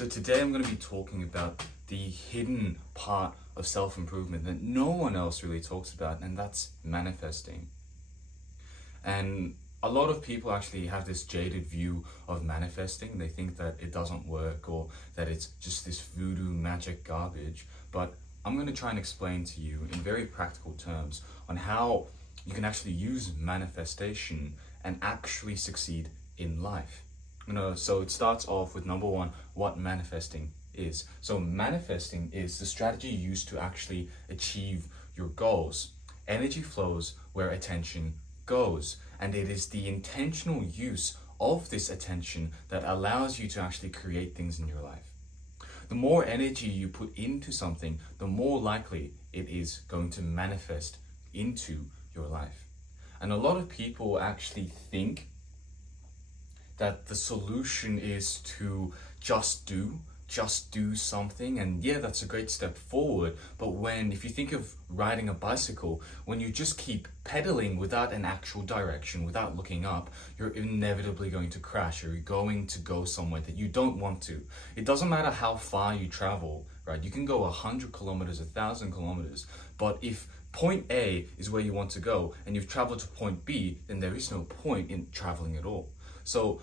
So today I'm going to be talking about the hidden part of self-improvement that no one else really talks about, and that's manifesting. And a lot of people actually have this jaded view of manifesting. They think that it doesn't work or that it's just this voodoo magic garbage. But I'm going to try and explain to you in very practical terms on how you can actually use manifestation and actually succeed in life. So it starts off with number one, what manifesting is. So manifesting is the strategy used to actually achieve your goals. Energy flows where attention goes, and it is the intentional use of this attention that allows you to actually create things in your life. The more energy you put into something, the more likely it is going to manifest into your life. And a lot of people actually think that the solution is to just do something, and yeah, that's a great step forward. But if you think of riding a bicycle, when you just keep pedaling without an actual direction, without looking up, you're inevitably going to crash, or you're going to go somewhere that you don't want to. It doesn't matter how far you travel, right? You can go 100 kilometers, 1,000 kilometers, but if point A is where you want to go and you've traveled to point B, then there is no point in traveling at all. So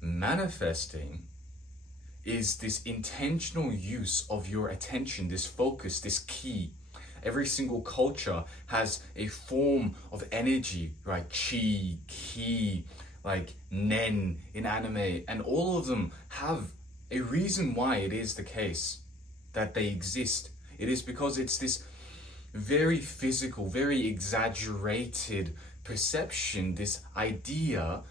manifesting is this intentional use of your attention, this focus, this ki. Every single culture has a form of energy, right? Chi, ki, like nen in anime, and all of them have a reason why it is the case that they exist. It is because it's this very physical, very exaggerated perception, this idea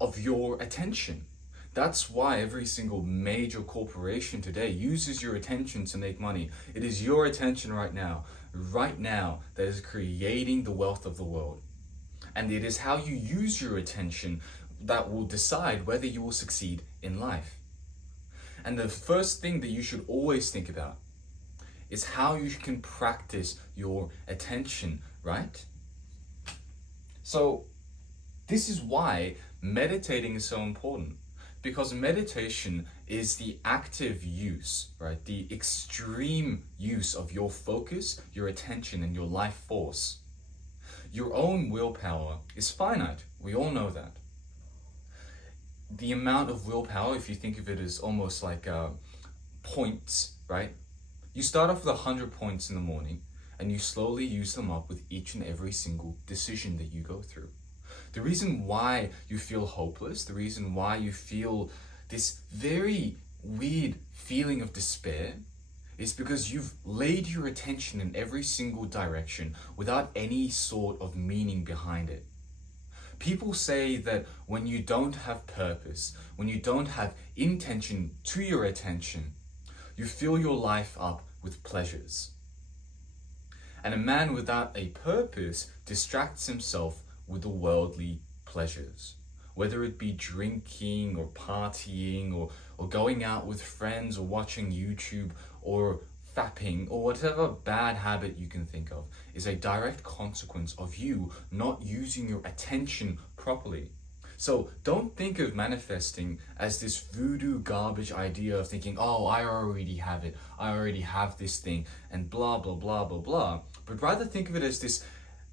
of your attention. That's why every single major corporation today uses your attention to make money. It is your attention right now, that is creating the wealth of the world. And it is how you use your attention that will decide whether you will succeed in life. And the first thing that you should always think about is how you can practice your attention, right? So this is why meditating is so important. Because meditation is the active use, right? The extreme use of your focus, your attention, and your life force. Your own willpower is finite. We all know that. The amount of willpower, if you think of it as almost like points, right? You start off with 100 points in the morning, and you slowly use them up with each and every single decision that you go through. The reason why you feel hopeless, the reason why you feel this very weird feeling of despair, is because you've laid your attention in every single direction without any sort of meaning behind it. People say that when you don't have purpose, when you don't have intention to your attention, you fill your life up with pleasures. And a man without a purpose distracts himself with the worldly pleasures, whether it be drinking or partying or going out with friends or watching YouTube or fapping or whatever bad habit you can think of, is a direct consequence of you not using your attention properly. So don't think of manifesting as this voodoo garbage idea of thinking, oh, I already have it, I already have this thing, and blah, blah, blah, blah, blah. But rather think of it as this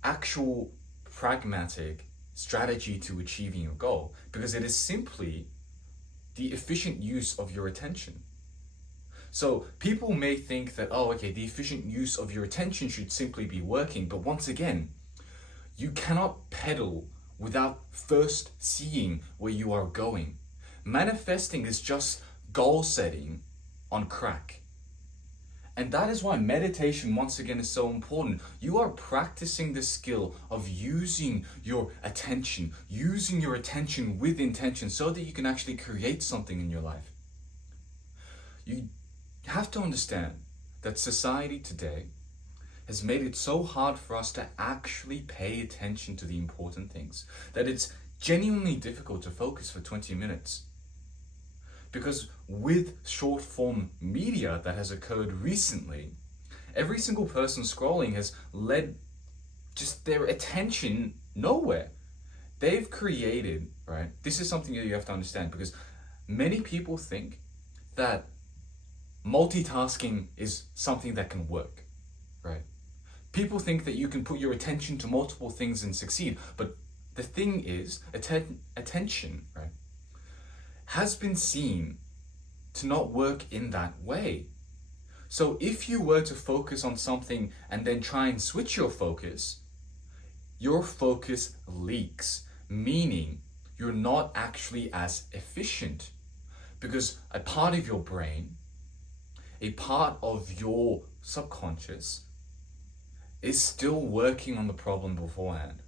actual pragmatic strategy to achieving your goal, because it is simply the efficient use of your attention. So people may think that, oh, okay, the efficient use of your attention should simply be working, but once again, you cannot pedal without first seeing where you are going. Manifesting is just goal setting on crack. And that is why meditation, once again, is so important. You are practicing the skill of using your attention with intention so that you can actually create something in your life. You have to understand that society today has made it so hard for us to actually pay attention to the important things that it's genuinely difficult to focus for 20 minutes. Because with short form media that has occurred recently, every single person scrolling has led just their attention nowhere. They've created, right? This is something that you have to understand, because many people think that multitasking is something that can work, right? People think that you can put your attention to multiple things and succeed, but the thing is, attention, right, has been seen to not work in that way. So if you were to focus on something and then try and switch your focus leaks, meaning you're not actually as efficient, because a part of your brain, a part of your subconscious, is still working on the problem beforehand.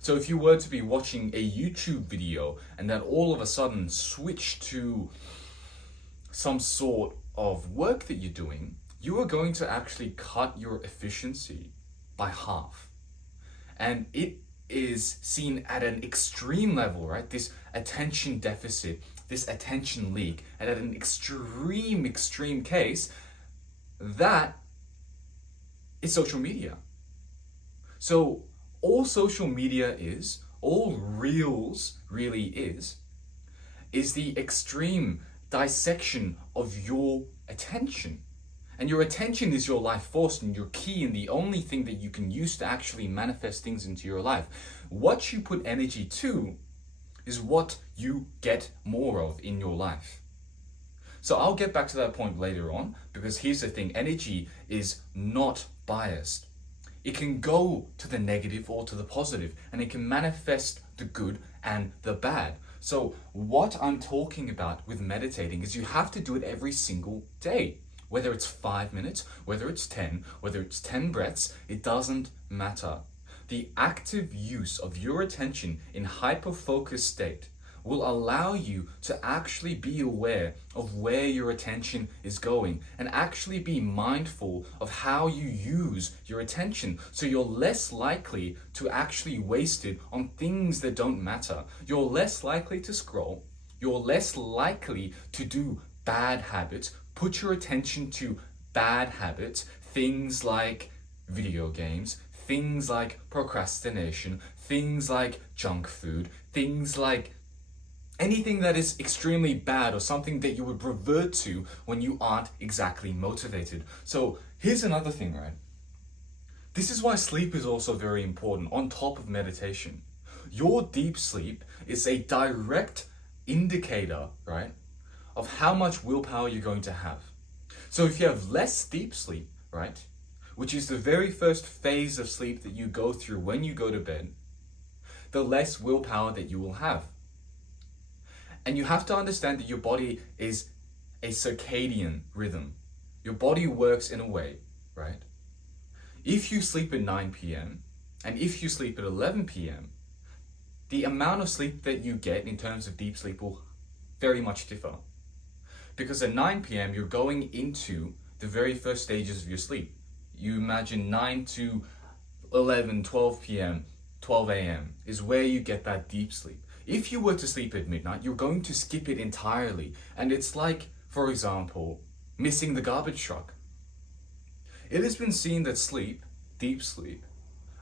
So if you were to be watching a YouTube video and then all of a sudden switch to some sort of work that you're doing, you are going to actually cut your efficiency by half. And it is seen at an extreme level, right? This attention deficit, this attention leak, and at an extreme case, that is social media. So all social media is, all Reels really is the extreme dissection of your attention. And your attention is your life force and your key and the only thing that you can use to actually manifest things into your life. What you put energy to is what you get more of in your life. So I'll get back to that point later on, because here's the thing, energy is not biased. It can go to the negative or to the positive, and it can manifest the good and the bad. So what I'm talking about with meditating is you have to do it every single day. Whether it's 5 minutes, whether it's 10, whether it's 10 breaths, it doesn't matter. The active use of your attention in hyper-focused state will allow you to actually be aware of where your attention is going and actually be mindful of how you use your attention, so you're less likely to actually waste it on things that don't matter. You're less likely to scroll. You're less likely to do bad habits. Put your attention to bad habits, things like video games, things like procrastination, things like junk food, things like anything that is extremely bad or something that you would revert to when you aren't exactly motivated. So here's another thing, right? This is why sleep is also very important on top of meditation. Your deep sleep is a direct indicator, right, of how much willpower you're going to have. So if you have less deep sleep, right, which is the very first phase of sleep that you go through when you go to bed, the less willpower that you will have. And you have to understand that your body is a circadian rhythm. Your body works in a way, right? If you sleep at 9 p.m. and if you sleep at 11 p.m., the amount of sleep that you get in terms of deep sleep will very much differ. Because at 9 p.m. you're going into the very first stages of your sleep. You imagine 9 to 11, 12 p.m., 12 a.m. is where you get that deep sleep. If you were to sleep at midnight, you're going to skip it entirely. And it's like, for example, missing the garbage truck. It has been seen that sleep, deep sleep,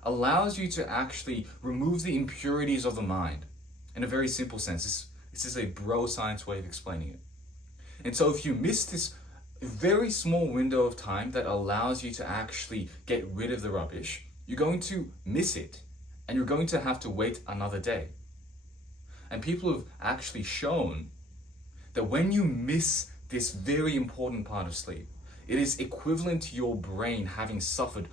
allows you to actually remove the impurities of the mind. In a very simple sense, this is a bro science way of explaining it. And so if you miss this very small window of time that allows you to actually get rid of the rubbish, you're going to miss it. And you're going to have to wait another day. And people have actually shown that when you miss this very important part of sleep, it is equivalent to your brain having suffered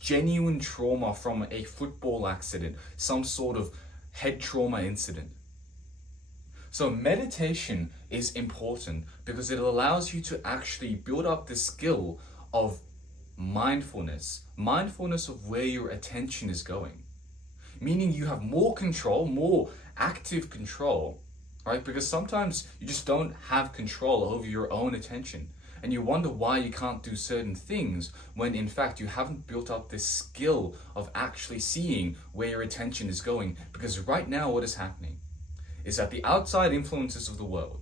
genuine trauma from a football accident, some sort of head trauma incident. So meditation is important because it allows you to actually build up the skill of mindfulness of where your attention is going. Meaning you have more control, more active control, right? Because sometimes you just don't have control over your own attention. And you wonder why you can't do certain things when in fact you haven't built up this skill of actually seeing where your attention is going. Because right now what is happening is that the outside influences of the world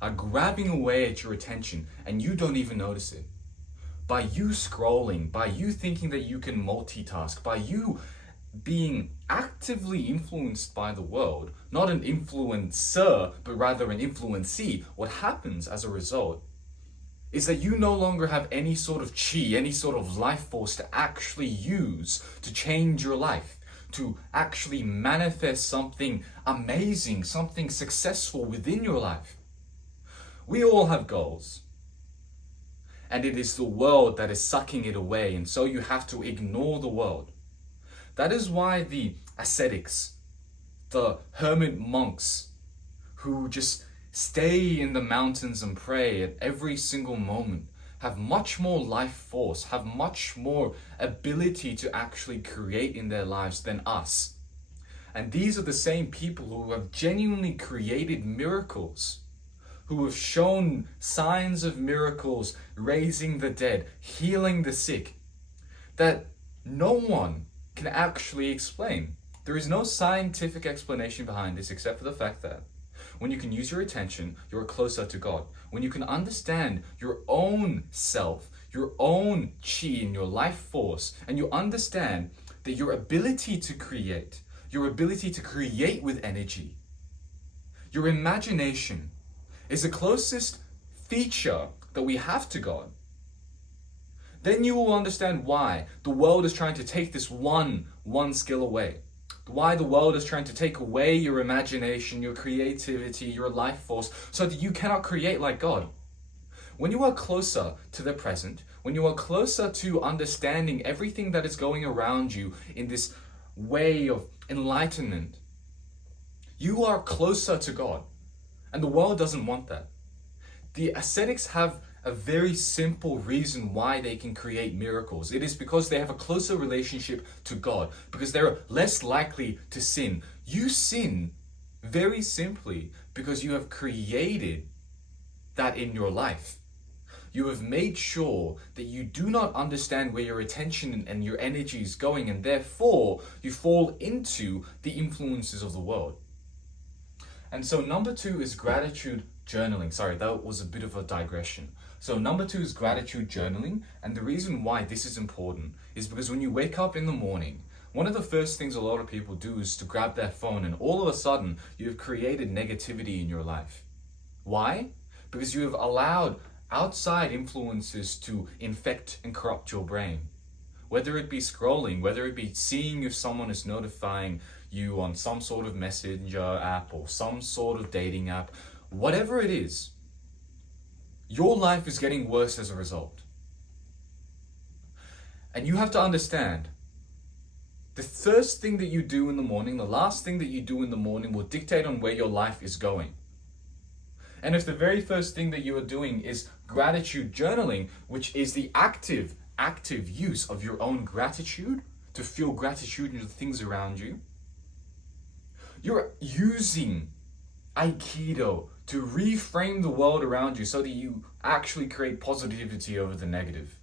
are grabbing away at your attention and you don't even notice it. By you scrolling, by you thinking that you can multitask, by you being actively influenced by the world, not an influencer, but rather an influencee, what happens as a result is that you no longer have any sort of chi, any sort of life force to actually use to change your life, to actually manifest something amazing, something successful within your life. We all have goals, and it is the world that is sucking it away, and so you have to ignore the world. That is why the ascetics, the hermit monks who just stay in the mountains and pray at every single moment, have much more life force, have much more ability to actually create in their lives than us. And these are the same people who have genuinely created miracles, who have shown signs of miracles, raising the dead, healing the sick, that no one can actually explain. There is no scientific explanation behind this except for the fact that when you can use your attention, you're closer to God. When you can understand your own self, your own chi and your life force, and you understand that your ability to create with energy, your imagination is the closest feature that we have to God, then you will understand why the world is trying to take this one skill away. Why the world is trying to take away your imagination, your creativity, your life force, so that you cannot create like God. When you are closer to the present, when you are closer to understanding everything that is going around you in this way of enlightenment, you are closer to God. And the world doesn't want that. The ascetics have a very simple reason why they can create miracles. It is because they have a closer relationship to God, because they're less likely to sin. You sin very simply because you have created that in your life. You have made sure that you do not understand where your attention and your energy is going, and therefore you fall into the influences of the world. And so number 2 is gratitude journaling. Sorry, that was a bit of a digression. So number 2 is gratitude journaling. And the reason why this is important is because when you wake up in the morning, one of the first things a lot of people do is to grab their phone, and all of a sudden you've created negativity in your life. Why? Because you have allowed outside influences to infect and corrupt your brain. Whether it be scrolling, whether it be seeing if someone is notifying you on some sort of messenger app or some sort of dating app, whatever it is, your life is getting worse as a result. And you have to understand, the first thing that you do in the morning, the last thing that you do in the morning will dictate on where your life is going. And if the very first thing that you are doing is gratitude journaling, which is the active use of your own gratitude, to feel gratitude in the things around you, you're using Aikido to reframe the world around you so that you actually create positivity over the negative.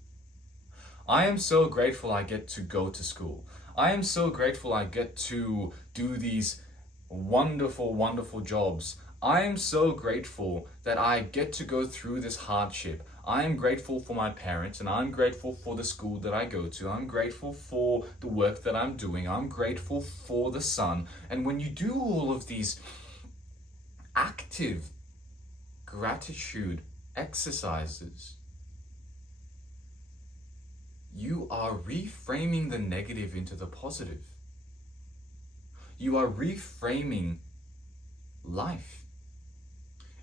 I am so grateful I get to go to school. I am so grateful I get to do these wonderful, wonderful jobs. I am so grateful that I get to go through this hardship. I am grateful for my parents, and I'm grateful for the school that I go to. I'm grateful for the work that I'm doing. I'm grateful for the sun. And when you do all of these active gratitude exercises, you are reframing the negative into the positive. You are reframing life.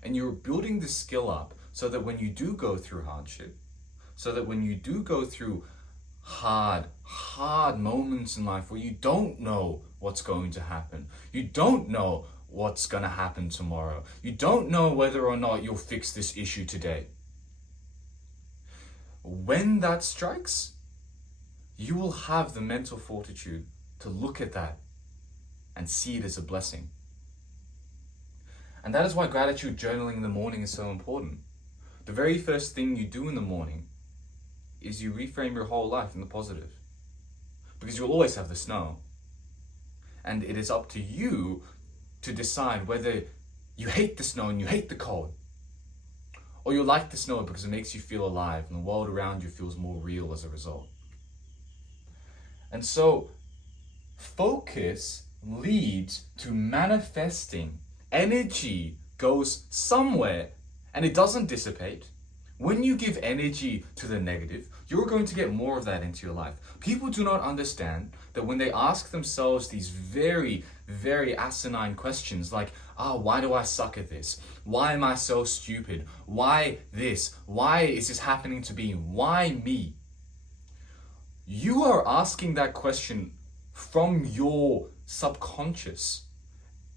And you're building the skill up so that when you do go through hardship, so that when you do go through hard moments in life where you don't know what's going to happen, you don't know what's going to happen tomorrow, you don't know whether or not you'll fix this issue today. When that strikes, you will have the mental fortitude to look at that and see it as a blessing. And that is why gratitude journaling in the morning is so important. The very first thing you do in the morning is you reframe your whole life in the positive. Because you'll always have the snow. And it is up to you to decide whether you hate the snow and you hate the cold, or you like the snow because it makes you feel alive and the world around you feels more real as a result. And so, focus leads to manifesting. Energy goes somewhere and it doesn't dissipate. When you give energy to the negative, you're going to get more of that into your life. People do not understand that when they ask themselves these very, very asinine questions like, why do I suck at this? Why am I so stupid? Why this? Why is this happening to me? Why me? You are asking that question from your subconscious.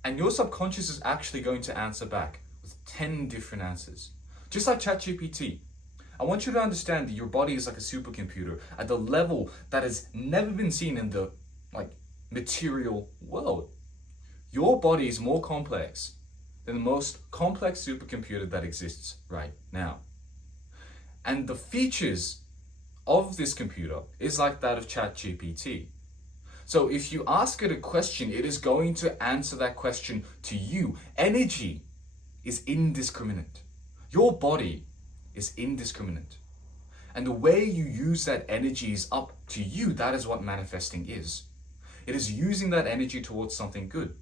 And your subconscious is actually going to answer back with 10 different answers. Just like ChatGPT. I want you to understand that your body is like a supercomputer at the level that has never been seen in the material world. Your body is more complex than the most complex supercomputer that exists right now. And the features of this computer is like that of ChatGPT. So if you ask it a question, it is going to answer that question to you. Energy is indiscriminate. Your body is indiscriminate. And the way you use that energy is up to you. That is what manifesting is. It is using that energy towards something good.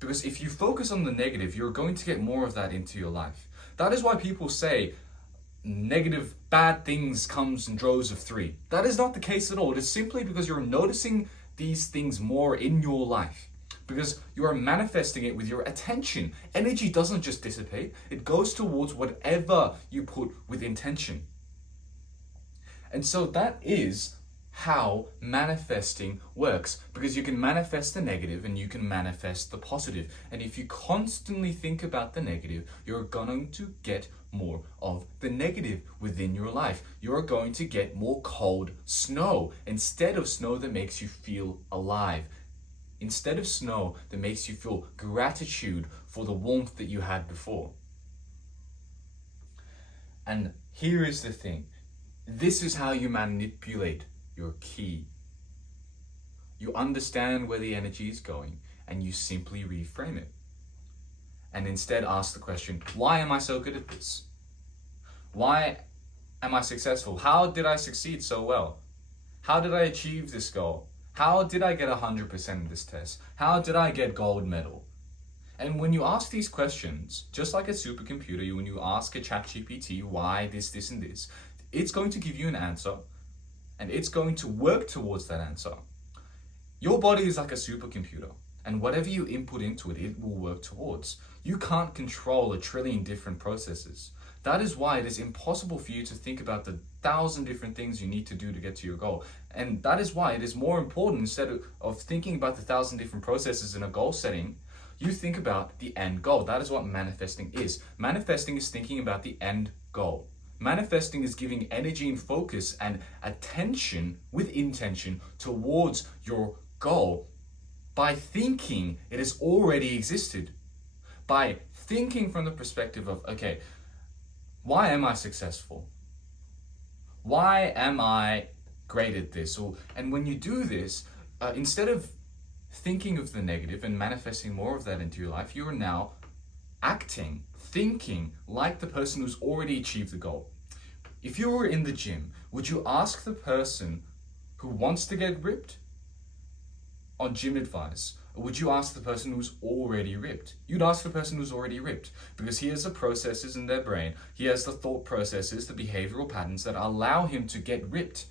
Because if you focus on the negative, you're going to get more of that into your life. That is why people say negative, bad things comes in droves of 3. That is not the case at all. It is simply because you're noticing these things more in your life. Because you are manifesting it with your attention. Energy doesn't just dissipate, it goes towards whatever you put with intention. And so that is how manifesting works, because you can manifest the negative and you can manifest the positive. And if you constantly think about the negative, you're going to get more of the negative within your life. You're going to get more cold snow instead of snow that makes you feel alive. Instead of snow that makes you feel gratitude for the warmth that you had before. And here is the thing. This is how you manipulate your ki. You understand where the energy is going and you simply reframe it. And instead ask the question, why am I so good at this? Why am I successful? How did I succeed so well? How did I achieve this goal? How did I get 100% in this test? How did I get gold medal? And when you ask these questions, just like a supercomputer, when you ask a ChatGPT why this and this, it's going to give you an answer and it's going to work towards that answer. Your body is like a supercomputer and whatever you input into it, it will work towards. You can't control 1 trillion different processes. That is why it is impossible for you to think about the 1,000 different things you need to do to get to your goal. And that is why it is more important, instead of thinking about the 1,000 different processes in a goal setting, you think about the end goal. That is what manifesting is. Manifesting is thinking about the end goal. Manifesting is giving energy and focus and attention with intention towards your goal by thinking it has already existed. By thinking from the perspective of, okay, why am I successful? Why am I great at this? And when you do this, instead of thinking of the negative and manifesting more of that into your life, you are now acting, thinking like the person who's already achieved the goal. If you were in the gym, would you ask the person who wants to get ripped on gym advice? Or would you ask the person who's already ripped? You'd ask the person who's already ripped because he has the processes in their brain, he has the thought processes, the behavioral patterns that allow him to get ripped.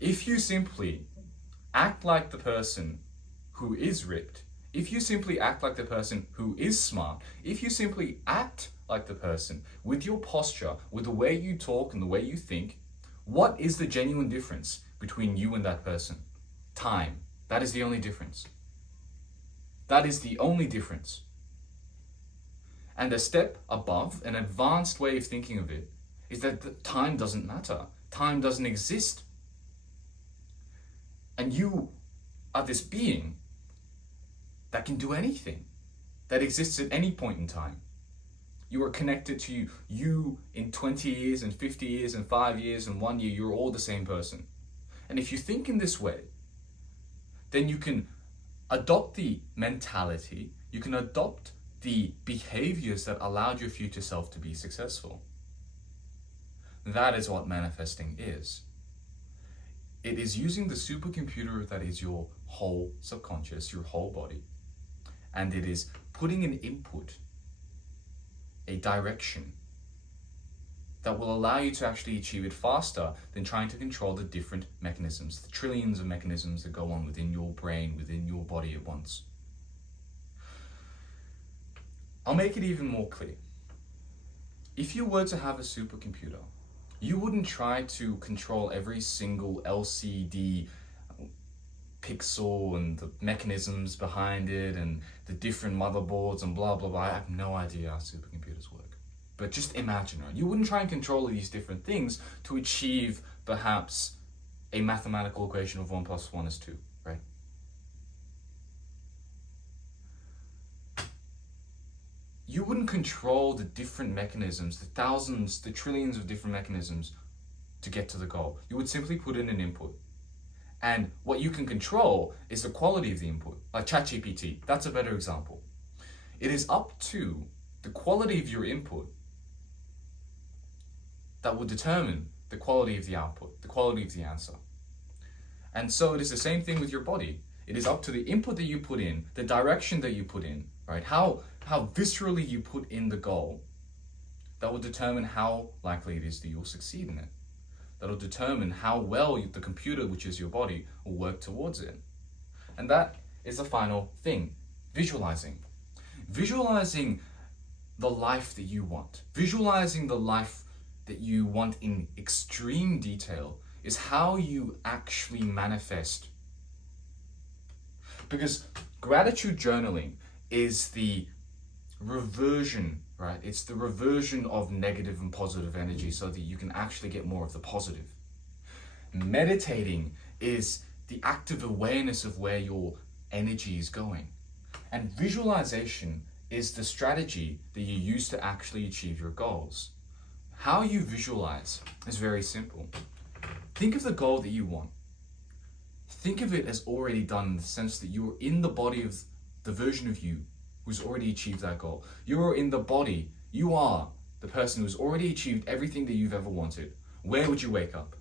If you simply act like the person who is ripped, if you simply act like the person who is smart, if you simply act like the person with your posture, with the way you talk and the way you think, what is the genuine difference between you and that person? Time. That is the only difference. That is the only difference. And a step above, an advanced way of thinking of it, is that time doesn't matter. Time doesn't exist. And you are this being that can do anything, that exists at any point in time. You are connected to you in 20 years and 50 years and 5 years and 1 year, you're all the same person. And if you think in this way, then you can adopt the mentality, you can adopt the behaviors that allowed your future self to be successful. That is what manifesting is. It is using the supercomputer that is your whole subconscious, your whole body, and it is putting an input, a direction, that will allow you to actually achieve it faster than trying to control the different mechanisms, the trillions of mechanisms that go on within your brain, within your body at once. I'll make it even more clear. If you were to have a supercomputer, you wouldn't try to control every single LCD pixel and the mechanisms behind it and the different motherboards and blah, blah, blah. I have no idea how supercomputers work. But just imagine, right? You wouldn't try and control these different things to achieve perhaps a mathematical equation of 1 + 1 is 2, right? You wouldn't control the different mechanisms, the thousands, the trillions of different mechanisms to get to the goal. You would simply put in an input. And what you can control is the quality of the input. Like ChatGPT, that's a better example. It is up to the quality of your input that will determine the quality of the output, the quality of the answer. And so it is the same thing with your body. It is up to the input that you put in, the direction that you put in, right? How viscerally you put in the goal, that will determine how likely it is that you'll succeed in it. That'll determine how well the computer, which is your body, will work towards it. And that is the final thing, visualizing. Visualizing the life that you want. Visualizing the life that you want in extreme detail is how you actually manifest. Because gratitude journaling is the reversion, right? It's the reversion of negative and positive energy so that you can actually get more of the positive. Meditating is the active awareness of where your energy is going. And visualization is the strategy that you use to actually achieve your goals. How you visualize is very simple. Think of the goal that you want. Think of it as already done in the sense that you are in the body of the version of you who's already achieved that goal. You are in the body. You are the person who's already achieved everything that you've ever wanted. Where would you wake up?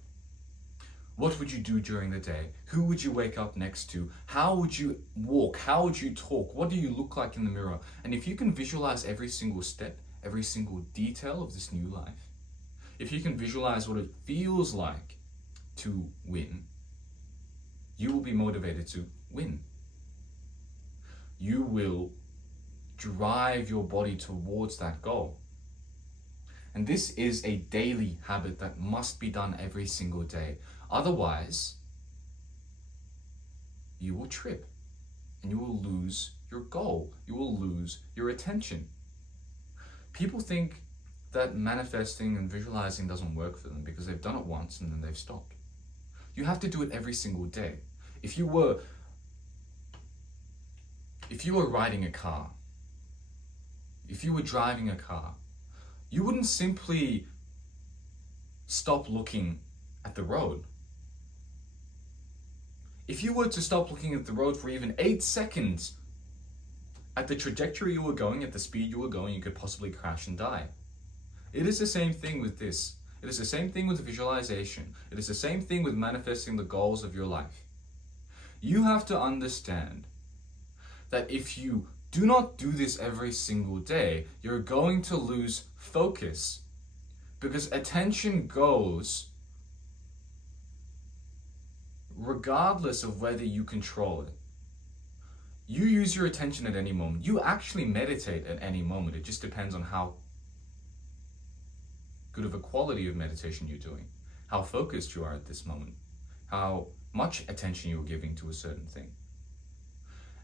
What would you do during the day? Who would you wake up next to? How would you walk? How would you talk? What do you look like in the mirror? And if you can visualize every single step, every single detail of this new life, if you can visualize what it feels like to win, you will be motivated to win. You will drive your body towards that goal. And this is a daily habit that must be done every single day. Otherwise, you will trip and you will lose your goal. You will lose your attention. People think that manifesting and visualizing doesn't work for them because they've done it once and then they've stopped. You have to do it every single day. If you were riding a car, if you were driving a car, you wouldn't simply stop looking at the road. If you were to stop looking at the road for even 8 seconds, at the trajectory you were going, at the speed you were going, you could possibly crash and die. It is the same thing with this. It is the same thing with visualization. It is the same thing with manifesting the goals of your life. You have to understand that if you do not do this every single day, you're going to lose focus, because attention goes regardless of whether you control it. You use your attention at any moment. You actually meditate at any moment. It just depends on how good of a quality of meditation you're doing, how focused you are at this moment, how much attention you're giving to a certain thing.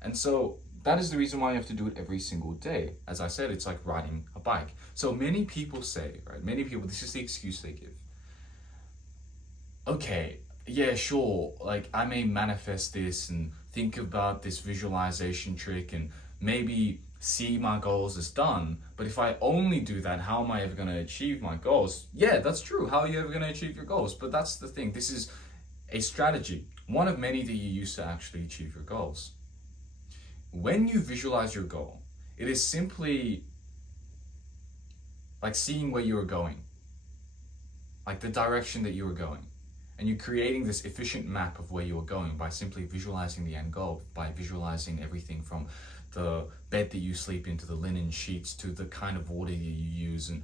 And so that is the reason why you have to do it every single day. As I said, it's like riding a bike. So many people say, right, this is the excuse they give. Okay, yeah, sure, like I may manifest this and think about this visualization trick and maybe see my goals as done, but if I only do that, how am I ever going to achieve my goals? Yeah, that's true. How are you ever going to achieve your goals? But that's the thing. This is a strategy, one of many that you use to actually achieve your goals. When you visualize your goal, it is simply like seeing where you are going, like the direction that you are going. And you're creating this efficient map of where you are going by simply visualizing the end goal, by visualizing everything from the bed that you sleep in, to the linen sheets, to the kind of water that you use, and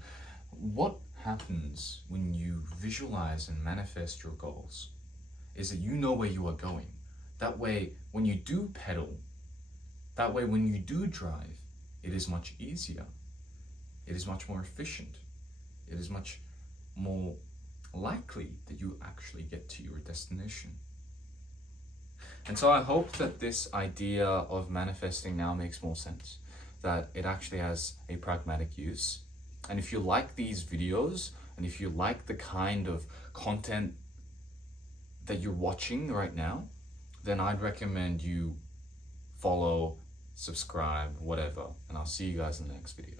what happens when you visualize and manifest your goals is that you know where you are going. That way, when you do pedal, that way when you do drive, it is much easier. It is much more efficient. It is much more likely that you actually get to your destination. And so I hope that this idea of manifesting now makes more sense, that it actually has a pragmatic use. And if you like these videos, and if you like the kind of content that you're watching right now, then I'd recommend you follow, subscribe, whatever, and I'll see you guys in the next video.